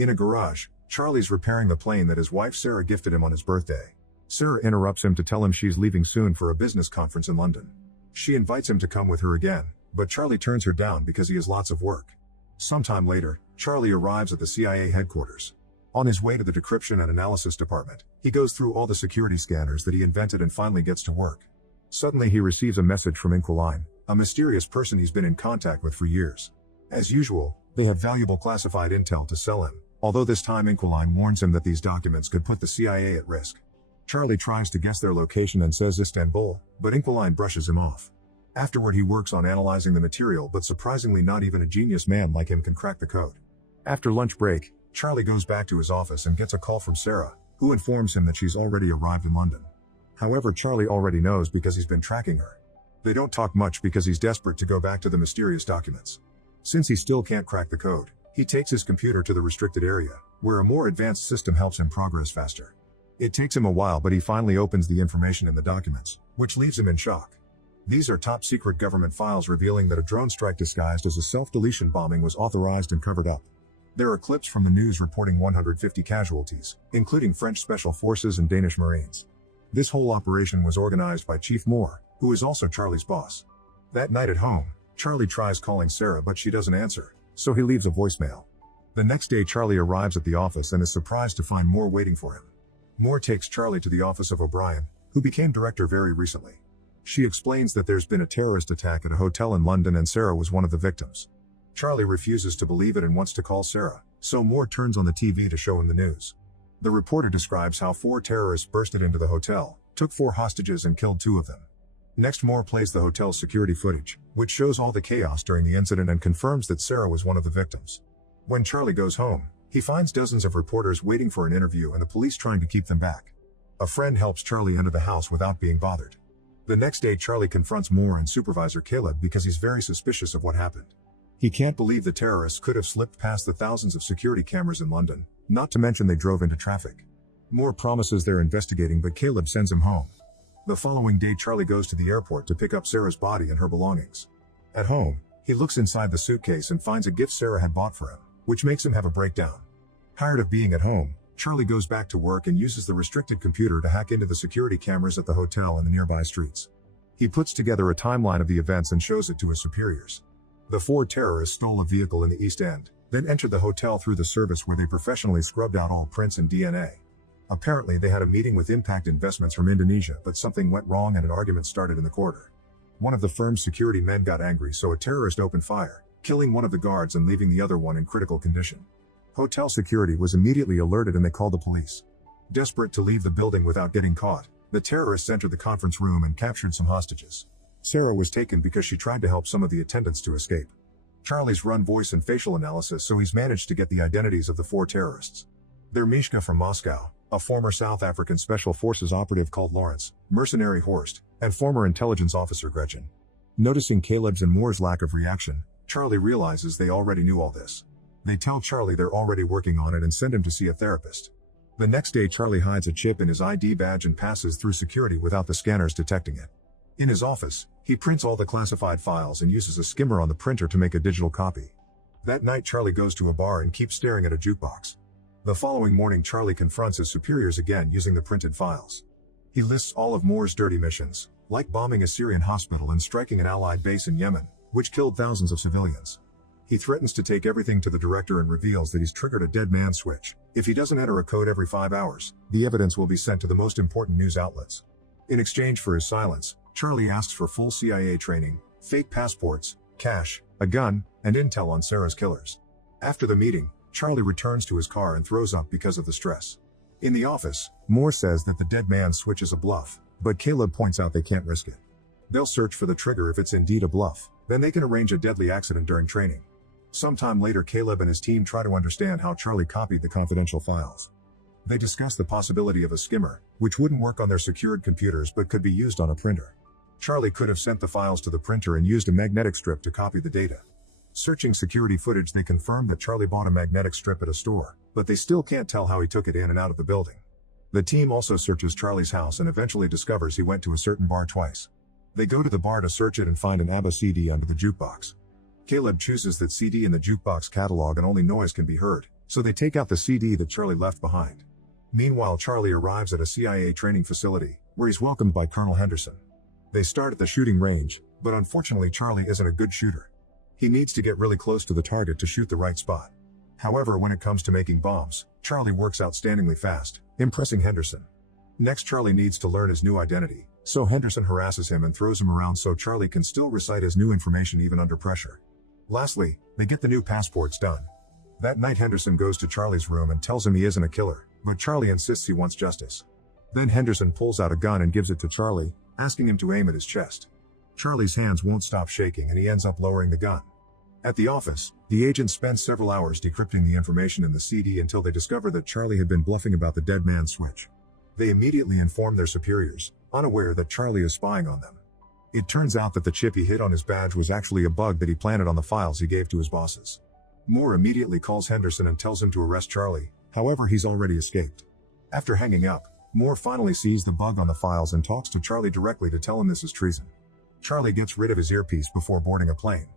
In a garage, Charlie's repairing the plane that his wife Sarah gifted him on his birthday. Sarah interrupts him to tell him she's leaving soon for a business conference in London. She invites him to come with her again, but Charlie turns her down because he has lots of work. Sometime later, Charlie arrives at the CIA headquarters. On his way to the decryption and analysis department, he goes through all the security scanners that he invented and finally gets to work. Suddenly he receives a message from Inquiline, a mysterious person he's been in contact with for years. As usual, they have valuable classified intel to sell him, although this time Inquiline warns him that these documents could put the CIA at risk. Charlie tries to guess their location and says Istanbul, but Inquiline brushes him off. Afterward he works on analyzing the material, but surprisingly not even a genius man like him can crack the code. After lunch break, Charlie goes back to his office and gets a call from Sarah, who informs him that she's already arrived in London. However, Charlie already knows because he's been tracking her. They don't talk much because he's desperate to go back to the mysterious documents. Since he still can't crack the code, he takes his computer to the restricted area, where a more advanced system helps him progress faster. It takes him a while, but he finally opens the information in the documents, which leaves him in shock. These are top-secret government files revealing that a drone strike disguised as a self-deletion bombing was authorized and covered up. There are clips from the news reporting 150 casualties, including French Special Forces and Danish Marines. This whole operation was organized by Chief Moore, who is also Charlie's boss. That night at home, Charlie tries calling Sarah, but she doesn't answer, so he leaves a voicemail. The next day Charlie arrives at the office and is surprised to find Moore waiting for him. Moore takes Charlie to the office of O'Brien, who became director very recently. She explains that there's been a terrorist attack at a hotel in London and Sarah was one of the victims. Charlie refuses to believe it and wants to call Sarah, so Moore turns on the TV to show him the news. The reporter describes how 4 terrorists bursted into the hotel, took 4 hostages and killed 2 of them. Next, Moore plays the hotel's security footage, which shows all the chaos during the incident and confirms that Sarah was one of the victims. When Charlie goes home, he finds dozens of reporters waiting for an interview and the police trying to keep them back. A friend helps Charlie enter the house without being bothered. The next day Charlie confronts Moore and Supervisor Caleb because he's very suspicious of what happened. He can't believe the terrorists could have slipped past the thousands of security cameras in London, not to mention they drove into traffic. Moore promises they're investigating, but Caleb sends him home. The following day Charlie goes to the airport to pick up Sarah's body and her belongings. At home, he looks inside the suitcase and finds a gift Sarah had bought for him, which makes him have a breakdown. Tired of being at home, Charlie goes back to work and uses the restricted computer to hack into the security cameras at the hotel and the nearby streets. He puts together a timeline of the events and shows it to his superiors. The 4 terrorists stole a vehicle in the East End, then entered the hotel through the service where they professionally scrubbed out all prints and DNA. Apparently they had a meeting with Impact Investments from Indonesia, but something went wrong and an argument started in the corridor. One of the firm's security men got angry, so a terrorist opened fire, killing one of the guards and leaving the other one in critical condition. Hotel security was immediately alerted and they called the police. Desperate to leave the building without getting caught, the terrorists entered the conference room and captured some hostages. Sarah was taken because she tried to help some of the attendants to escape. Charlie's run voice and facial analysis, so he's managed to get the identities of the 4 terrorists. They're Mishka from Moscow, a former South African Special Forces operative called Lawrence, mercenary Horst, and former intelligence officer Gretchen. Noticing Caleb's and Moore's lack of reaction, Charlie realizes they already knew all this. They tell Charlie they're already working on it and send him to see a therapist. The next day Charlie hides a chip in his ID badge and passes through security without the scanners detecting it. In his office, he prints all the classified files and uses a skimmer on the printer to make a digital copy. That night Charlie goes to a bar and keeps staring at a jukebox. The following morning Charlie confronts his superiors again using the printed files. He lists all of Moore's dirty missions, like bombing a Syrian hospital and striking an Allied base in Yemen, which killed thousands of civilians. He threatens to take everything to the director and reveals that he's triggered a dead man switch. If he doesn't enter a code every 5 hours, the evidence will be sent to the most important news outlets. In exchange for his silence, Charlie asks for full CIA training, fake passports, cash, a gun, and intel on Sarah's killers. After the meeting, Charlie returns to his car and throws up because of the stress. In the office, Moore says that the dead man switch is a bluff, but Caleb points out they can't risk it. They'll search for the trigger if it's indeed a bluff, then they can arrange a deadly accident during training. Sometime later Caleb and his team try to understand how Charlie copied the confidential files. They discuss the possibility of a skimmer, which wouldn't work on their secured computers but could be used on a printer. Charlie could have sent the files to the printer and used a magnetic strip to copy the data. Searching security footage they confirm that Charlie bought a magnetic strip at a store, but they still can't tell how he took it in and out of the building. The team also searches Charlie's house and eventually discovers he went to a certain bar twice. They go to the bar to search it and find an ABBA CD under the jukebox. Caleb chooses that CD in the jukebox catalog and only noise can be heard, so they take out the CD that Charlie left behind. Meanwhile, Charlie arrives at a CIA training facility, where he's welcomed by Colonel Henderson. They start at the shooting range, but unfortunately Charlie isn't a good shooter. He needs to get really close to the target to shoot the right spot. However, when it comes to making bombs, Charlie works outstandingly fast, impressing Henderson. Next, Charlie needs to learn his new identity, so Henderson harasses him and throws him around so Charlie can still recite his new information even under pressure. Lastly, they get the new passports done. That night, Henderson goes to Charlie's room and tells him he isn't a killer, but Charlie insists he wants justice. Then Henderson pulls out a gun and gives it to Charlie, asking him to aim at his chest. Charlie's hands won't stop shaking and he ends up lowering the gun. At the office, the agents spend several hours decrypting the information in the CD until they discover that Charlie had been bluffing about the dead man's switch. They immediately inform their superiors, unaware that Charlie is spying on them. It turns out that the chip he hid on his badge was actually a bug that he planted on the files he gave to his bosses. Moore immediately calls Henderson and tells him to arrest Charlie, however he's already escaped. After hanging up, Moore finally sees the bug on the files and talks to Charlie directly to tell him this is treason. Charlie gets rid of his earpiece before boarding a plane.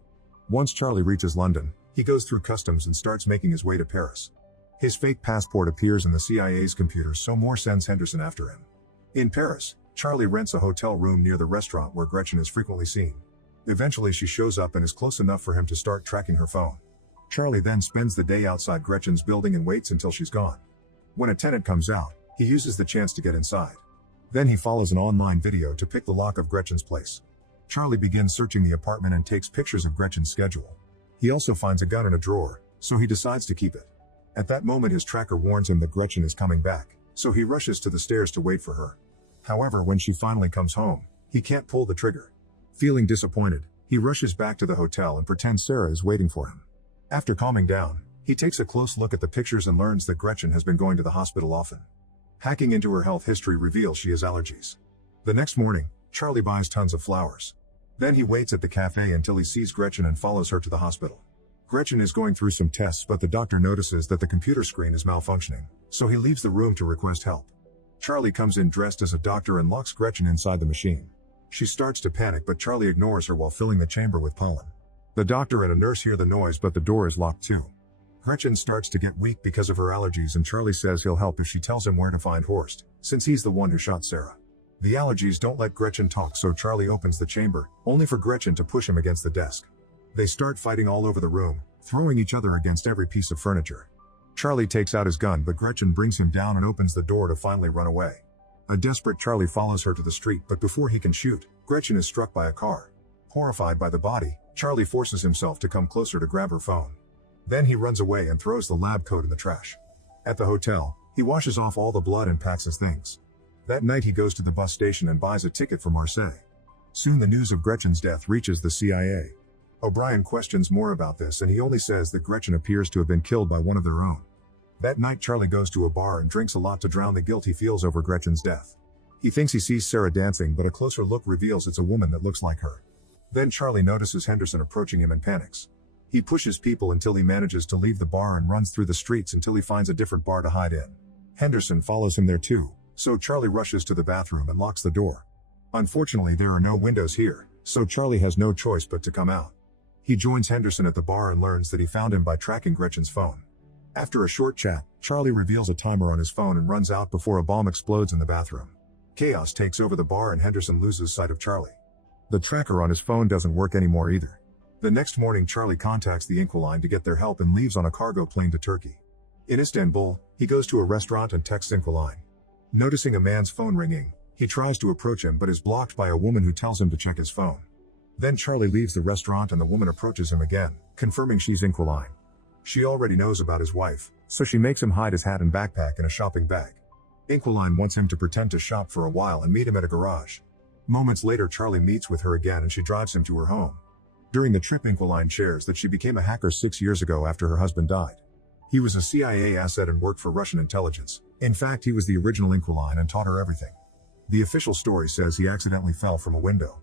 Once Charlie reaches London, he goes through customs and starts making his way to Paris. His fake passport appears in the CIA's computer, so Moore sends Henderson after him. In Paris, Charlie rents a hotel room near the restaurant where Gretchen is frequently seen. Eventually she shows up and is close enough for him to start tracking her phone. Charlie then spends the day outside Gretchen's building and waits until she's gone. When a tenant comes out, he uses the chance to get inside. Then he follows an online video to pick the lock of Gretchen's place. Charlie begins searching the apartment and takes pictures of Gretchen's schedule. He also finds a gun in a drawer, so he decides to keep it. At that moment his tracker warns him that Gretchen is coming back, so he rushes to the stairs to wait for her. However, when she finally comes home, he can't pull the trigger. Feeling disappointed, he rushes back to the hotel and pretends Sarah is waiting for him. After calming down, he takes a close look at the pictures and learns that Gretchen has been going to the hospital often. Hacking into her health history reveals she has allergies. The next morning, Charlie buys tons of flowers. Then he waits at the cafe until he sees Gretchen and follows her to the hospital. Gretchen is going through some tests, but the doctor notices that the computer screen is malfunctioning, so he leaves the room to request help. Charlie comes in dressed as a doctor and locks Gretchen inside the machine. She starts to panic, but Charlie ignores her while filling the chamber with pollen. The doctor and a nurse hear the noise, but the door is locked too. Gretchen starts to get weak because of her allergies, and Charlie says he'll help if she tells him where to find Horst, since he's the one who shot Sarah. The allergies don't let Gretchen talk, so Charlie opens the chamber, only for Gretchen to push him against the desk. They start fighting all over the room, throwing each other against every piece of furniture. Charlie takes out his gun, but Gretchen brings him down and opens the door to finally run away. A desperate Charlie follows her to the street, but before he can shoot, Gretchen is struck by a car. Horrified by the body, Charlie forces himself to come closer to grab her phone. Then he runs away and throws the lab coat in the trash. At the hotel, he washes off all the blood and packs his things. That night he goes to the bus station and buys a ticket for Marseille. Soon the news of Gretchen's death reaches the CIA. O'Brien questions more about this, and he only says that Gretchen appears to have been killed by one of their own. That night Charlie goes to a bar and drinks a lot to drown the guilt he feels over Gretchen's death. He thinks he sees Sarah dancing, but a closer look reveals it's a woman that looks like her. Then Charlie notices Henderson approaching him and panics. He pushes people until he manages to leave the bar and runs through the streets until he finds a different bar to hide in. Henderson follows him there too, so Charlie rushes to the bathroom and locks the door. Unfortunately, there are no windows here, so Charlie has no choice but to come out. He joins Henderson at the bar and learns that he found him by tracking Gretchen's phone. After a short chat, Charlie reveals a timer on his phone and runs out before a bomb explodes in the bathroom. Chaos takes over the bar and Henderson loses sight of Charlie. The tracker on his phone doesn't work anymore either. The next morning Charlie contacts the Inquiline to get their help and leaves on a cargo plane to Turkey. In Istanbul, he goes to a restaurant and texts Inquiline. Noticing a man's phone ringing, he tries to approach him but is blocked by a woman who tells him to check his phone. Then Charlie leaves the restaurant and the woman approaches him again, confirming she's Inquiline. She already knows about his wife, so she makes him hide his hat and backpack in a shopping bag. Inquiline wants him to pretend to shop for a while and meet him at a garage. Moments later Charlie meets with her again and she drives him to her home. During the trip Inquiline shares that she became a hacker 6 years ago after her husband died. He was a CIA asset and worked for Russian intelligence. In fact, he was the original Inquiline and taught her everything. The official story says he accidentally fell from a window.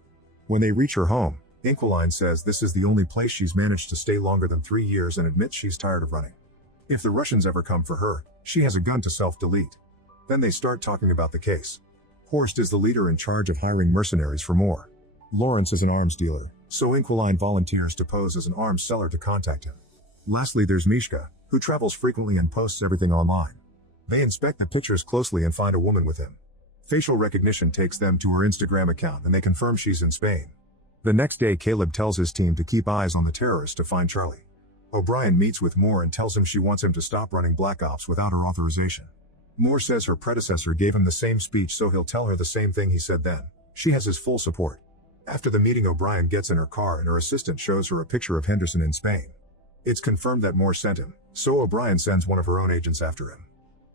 When they reach her home, Inquiline says this is the only place she's managed to stay longer than 3 years and admits she's tired of running. If the Russians ever come for her, she has a gun to self-delete. Then they start talking about the case. Horst is the leader in charge of hiring mercenaries for more. Lawrence is an arms dealer, so Inquiline volunteers to pose as an arms seller to contact him. Lastly, there's Mishka, who travels frequently and posts everything online. They inspect the pictures closely and find a woman with him. Facial recognition takes them to her Instagram account and they confirm she's in Spain. The next day Caleb tells his team to keep eyes on the terrorist to find Charlie. O'Brien meets with Moore and tells him she wants him to stop running Black Ops without her authorization. Moore says her predecessor gave him the same speech, so he'll tell her the same thing he said then. She has his full support. After the meeting, O'Brien gets in her car and her assistant shows her a picture of Henderson in Spain. It's confirmed that Moore sent him, so O'Brien sends one of her own agents after him.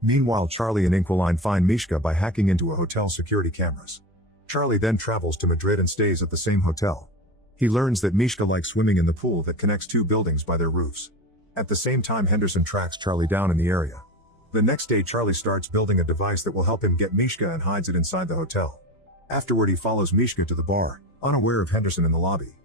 Meanwhile, Charlie and Inquiline find Mishka by hacking into a hotel's security cameras. Charlie then travels to Madrid and stays at the same hotel. He learns that Mishka likes swimming in the pool that connects two buildings by their roofs. At the same time, Henderson tracks Charlie down in the area. The next day, Charlie starts building a device that will help him get Mishka and hides it inside the hotel. Afterward, he follows Mishka to the bar, unaware of Henderson in the lobby.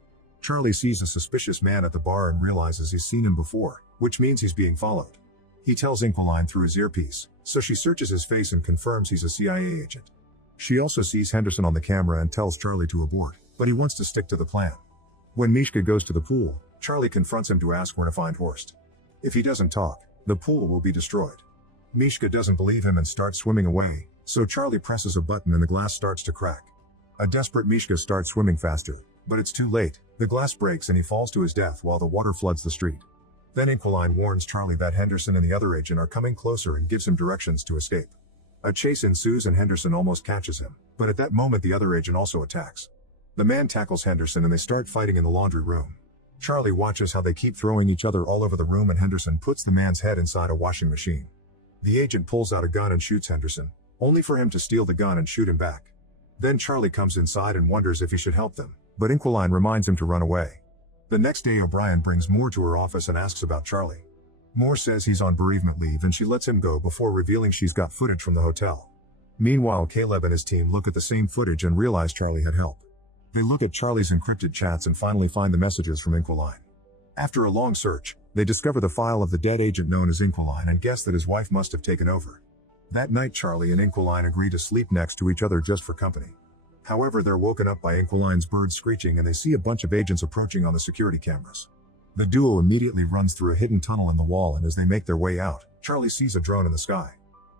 Charlie sees a suspicious man at the bar and realizes he's seen him before, which means he's being followed. He tells Inquiline through his earpiece, so she searches his face and confirms he's a CIA agent. She also sees Henderson on the camera and tells Charlie to abort, but he wants to stick to the plan. When Mishka goes to the pool, Charlie confronts him to ask where to find Horst. If he doesn't talk, the pool will be destroyed. Mishka doesn't believe him and starts swimming away, so Charlie presses a button and the glass starts to crack. A desperate Mishka starts swimming faster, but it's too late. The glass breaks and he falls to his death while the water floods the street. Then Inquiline warns Charlie that Henderson and the other agent are coming closer and gives him directions to escape. A chase ensues and Henderson almost catches him, but at that moment the other agent also attacks. The man tackles Henderson and they start fighting in the laundry room. Charlie watches how they keep throwing each other all over the room and Henderson puts the man's head inside a washing machine. The agent pulls out a gun and shoots Henderson, only for him to steal the gun and shoot him back. Then Charlie comes inside and wonders if he should help them, but Inquiline reminds him to run away. The next day O'Brien brings Moore to her office and asks about Charlie. Moore says he's on bereavement leave and she lets him go before revealing she's got footage from the hotel. Meanwhile, Caleb and his team look at the same footage and realize Charlie had help. They look at Charlie's encrypted chats and finally find the messages from Inquiline. After a long search, they discover the file of the dead agent known as Inquiline and guess that his wife must have taken over. That night Charlie and Inquiline agree to sleep next to each other just for company. However, they're woken up by Inquiline's bird screeching and they see a bunch of agents approaching on the security cameras. The duo immediately runs through a hidden tunnel in the wall and as they make their way out, Charlie sees a drone in the sky.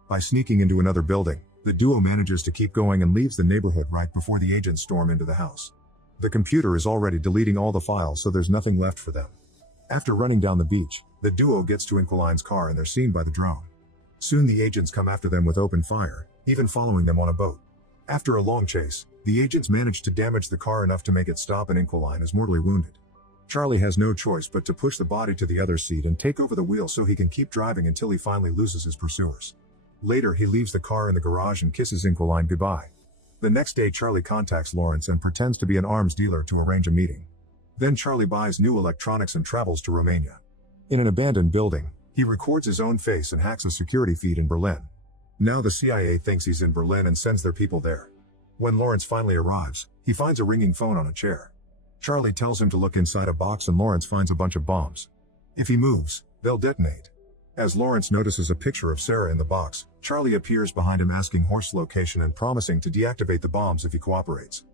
By sneaking into another building, the duo manages to keep going and leaves the neighborhood right before the agents storm into the house. The computer is already deleting all the files, so there's nothing left for them. After running down the beach, the duo gets to Inquiline's car and they're seen by the drone. Soon the agents come after them with open fire, even following them on a boat. After a long chase, the agents manage to damage the car enough to make it stop and Inquiline is mortally wounded. Charlie has no choice but to push the body to the other seat and take over the wheel so he can keep driving until he finally loses his pursuers. Later he leaves the car in the garage and kisses Inquiline goodbye. The next day Charlie contacts Lawrence and pretends to be an arms dealer to arrange a meeting. Then Charlie buys new electronics and travels to Romania. In an abandoned building, he records his own face and hacks a security feed in Berlin. Now the CIA thinks he's in Berlin and sends their people there. When Lawrence finally arrives, he finds a ringing phone on a chair. Charlie tells him to look inside a box and Lawrence finds a bunch of bombs. If he moves, they'll detonate. As Lawrence notices a picture of Sarah in the box, Charlie appears behind him asking Horst's location and promising to deactivate the bombs if he cooperates.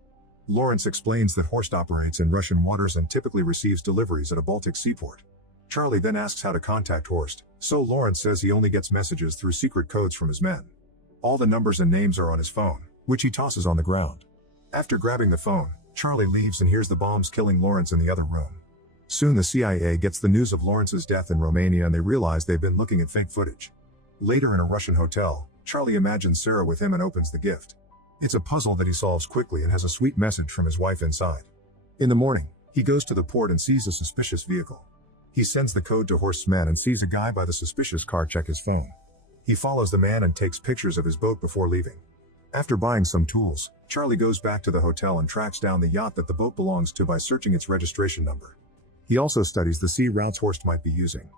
Lawrence explains that Horst operates in Russian waters and typically receives deliveries at a Baltic seaport. Charlie then asks how to contact Horst, so Lawrence says he only gets messages through secret codes from his men. All the numbers and names are on his phone, which he tosses on the ground. After grabbing the phone, Charlie leaves and hears the bombs killing Lawrence in the other room. Soon the CIA gets the news of Lawrence's death in Romania and they realize they've been looking at fake footage. Later in a Russian hotel, Charlie imagines Sarah with him and opens the gift. It's a puzzle that he solves quickly and has a sweet message from his wife inside. In the morning, he goes to the port and sees a suspicious vehicle. He sends the code to Horst's men and sees a guy by the suspicious car check his phone. He follows the man and takes pictures of his boat before leaving. After buying some tools, Charlie goes back to the hotel and tracks down the yacht that the boat belongs to by searching its registration number. He also studies the sea routes Horst might be using.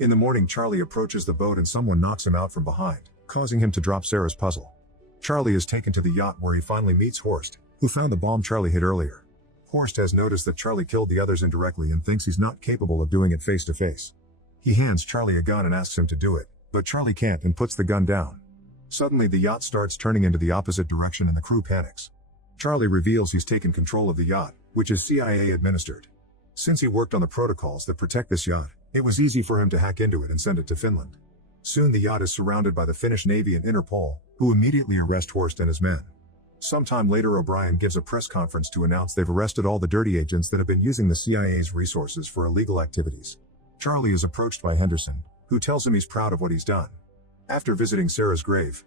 In the morning, Charlie approaches the boat and someone knocks him out from behind, causing him to drop Sarah's puzzle. Charlie is taken to the yacht where he finally meets Horst, who found the bomb Charlie hid earlier. Horst has noticed that Charlie killed the others indirectly and thinks he's not capable of doing it face to face. He hands Charlie a gun and asks him to do it, but Charlie can't and puts the gun down. Suddenly the yacht starts turning into the opposite direction and the crew panics. Charlie reveals he's taken control of the yacht, which is CIA administered. Since he worked on the protocols that protect this yacht, It was easy for him to hack into it and send it to Finland. Soon the yacht is surrounded by the Finnish Navy and Interpol, who immediately arrest Horst and his men. Sometime later O'Brien gives a press conference to announce they've arrested all the dirty agents that have been using the CIA's resources for illegal activities. Charlie is approached by Henderson, who tells him he's proud of what he's done. After visiting Sarah's grave,